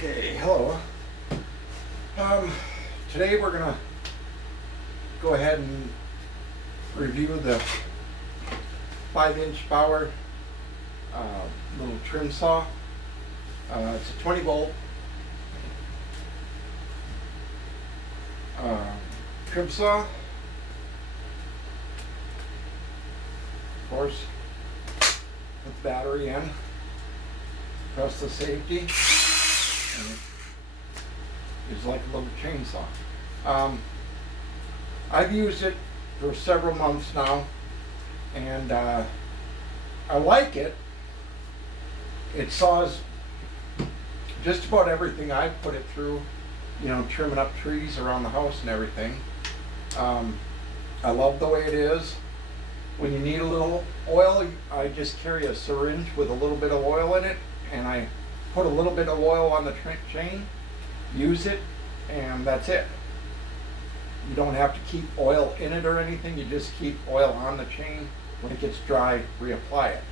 Okay, hello. Today we're gonna go ahead and review the 5-inch Bauer little trim saw. It's a 20 volt trim saw. Of course, put the battery in, press the safety, and it's like a little chainsaw. I've used it for several months now, and I like it. It saws just about everything I've put it through, you know, trimming up trees around the house and everything. I love the way it is. When you need a little oil, I just carry a syringe with a little bit of oil in it, and I put a little bit of oil on the chain, use it, and that's it. You don't have to keep oil in it or anything, you just keep oil on the chain. When it gets dry, reapply it.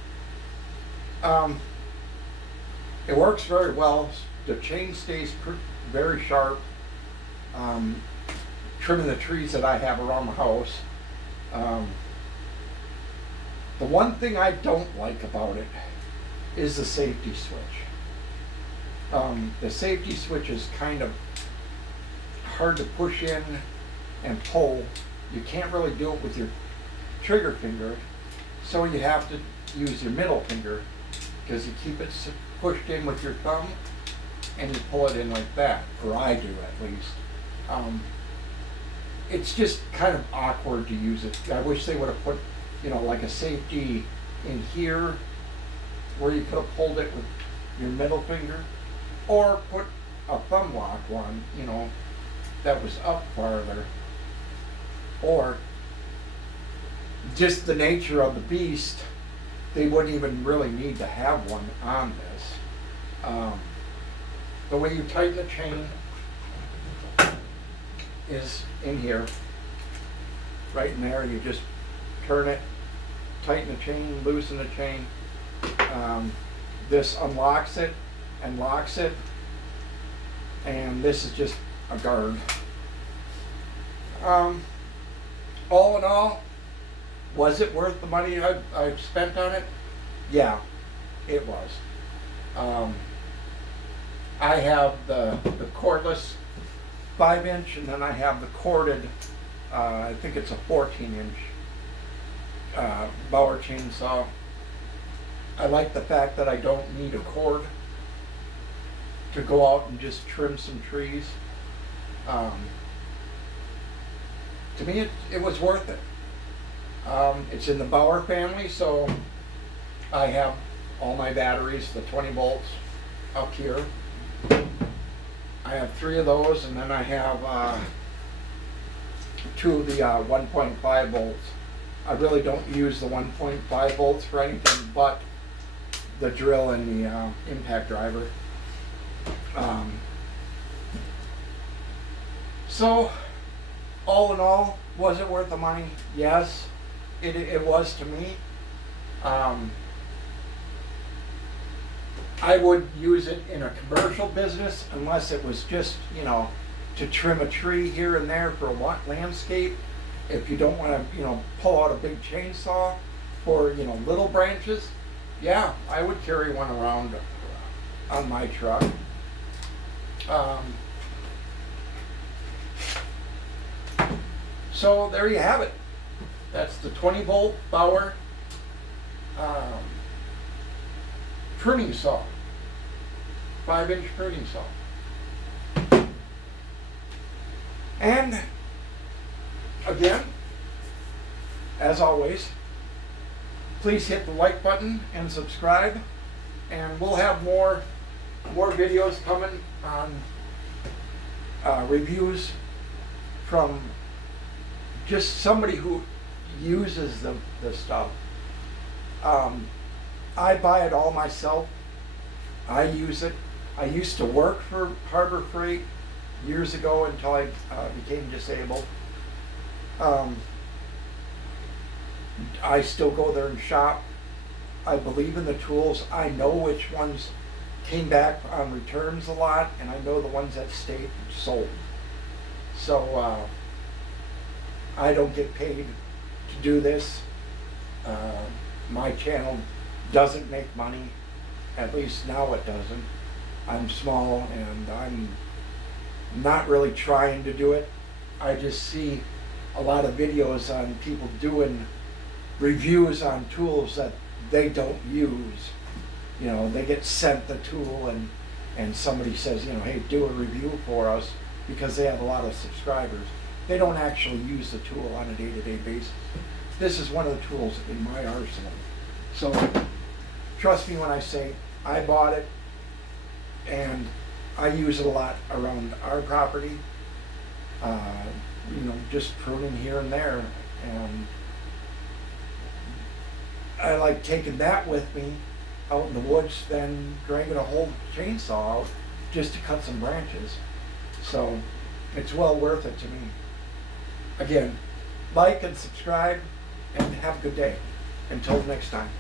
It works very well. The chain stays very sharp. Trimming the trees that I have around the house. The one thing I don't like about it is the safety switch. The safety switch is kind of hard to push in and pull. You can't really do it with your trigger finger, so you have to use your middle finger, because you keep it pushed in with your thumb and you pull it in like that, or I do at least. It's just kind of awkward to use it. I wish they would have put, you know, like a safety in here where you could have pulled it with your middle finger, or put a thumb lock one, you know, that was up farther, or just the nature of the beast, they wouldn't even really need to have one on this. The way you tighten the chain is in here, right in there. You just turn it, tighten the chain, loosen the chain. This unlocks it and locks it, and this is just a guard. All in all, was it worth the money I've spent on it? Yeah, it was. I have the cordless 5-inch, and then I have the corded, I think it's a 14-inch Bauer chainsaw. I like the fact that I don't need a cord to go out and just trim some trees. To me, it was worth it. It's in the Bauer family, so I have all my batteries, the 20 volts up here. I have 3 of those, and then I have 2 of the 1.5 volts. I really don't use the 1.5 volts for anything but the drill and the impact driver. So, all in all, was it worth the money? Yes, it was to me. I would use it in a commercial business unless it was just, you know, to trim a tree here and there for a landscape. If you don't want to, you know, pull out a big chainsaw for, you know, little branches, yeah, I would carry one around on my truck. So there you have it. That's the 20 volt Bauer pruning saw, 5-inch pruning saw. And again, as always, please hit the like button and subscribe, and we'll have more videos coming on reviews from just somebody who uses the stuff. I buy it all myself. I use it. I used to work for Harbor Freight years ago until I became disabled. I still go there and shop. I believe in the tools. I know which ones came back on returns a lot, and I know the ones that stayed sold. So I don't get paid to do this. My channel doesn't make money, at least now it doesn't. I'm small and I'm not really trying to do it. I just see a lot of videos on people doing reviews on tools that they don't use. You know, they get sent the tool and somebody says, you know, hey, do a review for us, because they have a lot of subscribers. They don't actually use the tool on a day-to-day basis. This is one of the tools in my arsenal. So trust me when I say I bought it and I use it a lot around our property. You know, just pruning here and there, and I like taking that with me out in the woods than dragging a whole chainsaw out just to cut some branches. So it's well worth it to me. Again, like and subscribe, and have a good day. Until next time.